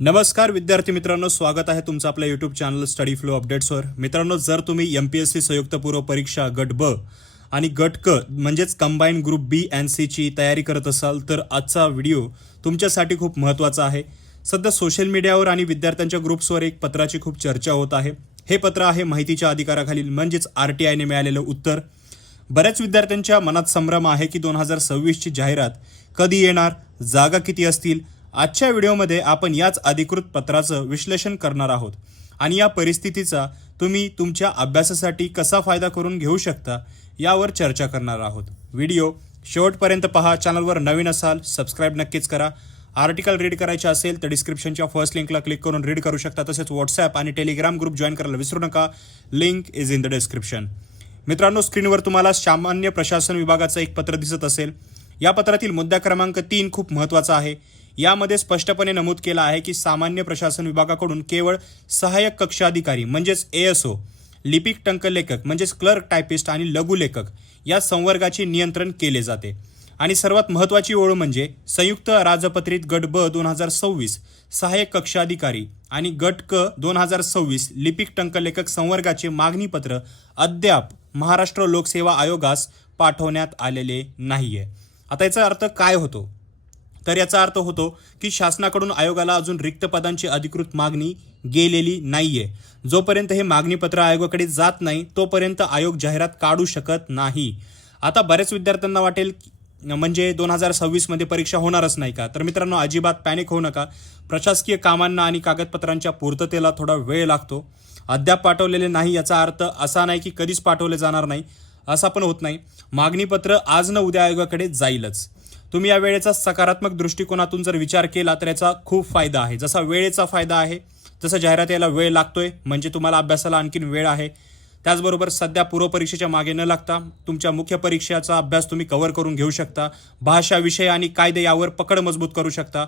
नमस्कार विद्यार्थी मित्रांनो, स्वागत आहे तुमचं आपल्या यूट्यूब चॅनल स्टडी फ्लो अपडेट्सवर। मित्रांनो, जर तुम्ही MPSC संयुक्त पूर्व परीक्षा गट ब आणि गट क म्हणजेच combine group B and C ची तयारी करत असाल तर आजचा व्हिडिओ तुमच्यासाठी खूप महत्त्वाचा आहे। सध्या सोशल मीडियावर आणि विद्यार्थ्यांच्या ग्रुप्सवर एक पत्राची खूप चर्चा होत आहे। हे पत्र आहे माहितीच्या अधिकाराखालील म्हणजेच RTI ने मिळालेलं उत्तर। बऱ्याच विद्यार्थ्यांच्या मनात संभ्रम आहे की 2026 ची जाहिरात कधी येणार, जागा किती असतील। आजच्या व्हिडिओमध्ये आपण याच अधिकृत पत्राचं विश्लेषण करणार आहोत आणि या परिस्थितीचा तुम्ही तुमच्या अभ्यासासाठी कसा फायदा करून घेऊ शकता यावर चर्चा करणार आहोत। व्हिडिओ शेवटपर्यंत पहा। चॅनलवर नवीन असाल सबस्क्राइब नक्कीच करा। आर्टिकल रीड करायचे असेल तर डिस्क्रिप्शनच्या फर्स्ट लिंकला क्लिक करून रीड करू शकता। तसेच व्हॉट्सॲप आणि टेलिग्राम ग्रुप जॉईन करायला विसरू नका। Link is in the description. मित्रांनो, स्क्रीनवर तुम्हाला सामान्य प्रशासन विभागाचं एक पत्र दिसत असेल। या पत्रातील मुद्दा क्रमांक 3 खूप महत्त्वाचा आहे। यामध्ये स्पष्टपणे नमूद केला आहे की सामान्य प्रशासन विभागाकडून केवळ सहाय्यक कक्ष अधिकारी म्हणजेच ASO, लिपिक टंकलेखक म्हणजेच क्लर्क टायपिस्ट आणि लघुलेखक या संवर्गाचे नियंत्रण केले जाते। आणि सर्वात महत्त्वाची ओळ म्हणजे संयुक्त राजपत्रित गट ब 2026 सहाय्यक कक्ष अधिकारी आणि गट क 2026 लिपिक टंकलेखक संवर्गाचे मागणीपत्र अद्याप महाराष्ट्र लोकसेवा आयोगास पाठवण्यात आलेले नाहीये। आता याचा अर्थ काय होतो? तर याचा अर्थ होतो की शासनाकडून आयोगाला अजून रिक्त पदांची अधिकृत मागणी गेलेली नाहीये। जोपर्यंत हे मागणीपत्र आयोगाकडे जात नाही तोपर्यंत आयोग जाहिरात काढू शकत नाही। आता बरेच विद्यार्थ्यांना वाटेल म्हणजे 2026 मध्ये परीक्षा होणारच नाही का? तर मित्रांनो, अजिबात पॅनिक होऊ नका। प्रशासकीय कामांना आणि कागदपत्रांच्या पूर्ततेला थोडा वेळ लागतो। अद्याप पाठवलेले नाही याचा अर्थ असा नाही की कधीच पाठवले जाणार नाही, असा पण होत नाही। मागणीपत्र आज न उद्या आयोगाकडे जाईलच। तुम्ही या वेळेचा सकारात्मक दृष्टिकोनातून जर विचार केला तर याचा खूप फायदा आहे। जसा वेळेचा फायदा आहे तसं जाहिरात यायला वेळ लागतोय म्हणजे तुम्हाला अभ्यासाला आणखीन वेळ आहे। त्याचबरोबर सध्या पूर्वपरीक्षेच्या मागे न लागता तुमच्या मुख्य परीक्षेचा अभ्यास तुम्ही कव्हर करून घेऊ शकता। भाषा, विषय आणि कायदे यावर पकड मजबूत करू शकता।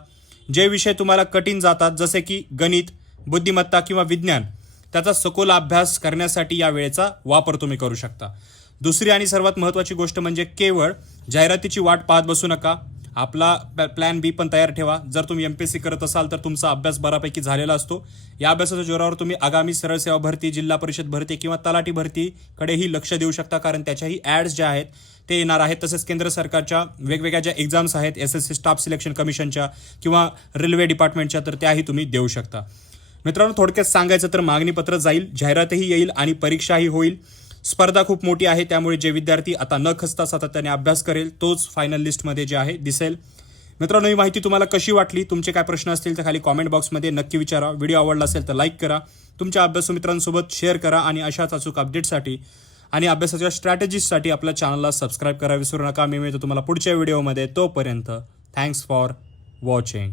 जे विषय तुम्हाला कठीण जातात जसे की गणित, बुद्धिमत्ता किंवा विज्ञान, त्याचा सखोल अभ्यास करण्यासाठी या वेळेचा वापर तुम्ही करू शकता। दुसरी आणि सर्वात महत्त्वाची गोष्ट म्हणजे केवळ जाहिरातीची वाट पाहत बसू नका, आपला प्लॅन बी पण तयार ठेवा। जर तुम्ही MPSC करत असाल तर तुमचा अभ्यास बऱ्यापैकी झालेला असतो। या अभ्यासाच्या जोरावर तुम्ही आगामी सरळ सेवा भरती, जिल्हा परिषद भरती किंवा तलाठी भरतीकडेही लक्ष देऊ शकता, कारण त्याच्याही ॲड्स ज्या आहेत ते येणार आहेत। तसेच केंद्र सरकारच्या वेगवेगळ्या ज्या एक्झाम्स आहेत SSC स्टाफ सिलेक्शन कमिशनच्या किंवा रेल्वे डिपार्टमेंटच्या, तर त्याही तुम्ही देऊ शकता। मित्रांनो, थोडक्यात सांगायचं तर मागणीपत्र जाईल, जाहिरातही येईल आणि परीक्षाही होईल। स्पर्धा खूप मोठी आहे, त्यामुळे जे विद्यार्थी आता न खचता सातत्याने अभ्यास करेल तोच फायनल लिस्टमध्ये जे आहे दिसेल। मित्रांनो, ही माहिती तुम्हाला कशी वाटली? तुमचे काय प्रश्न असतील तर खाली कॉमेंट बॉक्समध्ये नक्की विचारा। व्हिडिओ आवडला असेल तर लाईक करा, तुमच्या अभ्यासू मित्रांसोबत शेअर करा आणि अशाच अचूक अपडेटसाठी आणि अभ्यासाच्या स्ट्रॅटेजीजसाठी आपल्या चॅनलला सबस्क्राईब करा विसरू नका। मी मिळतो तुम्हाला पुढच्या व्हिडिओमध्ये। तोपर्यंत थँक्स फॉर वॉचिंग।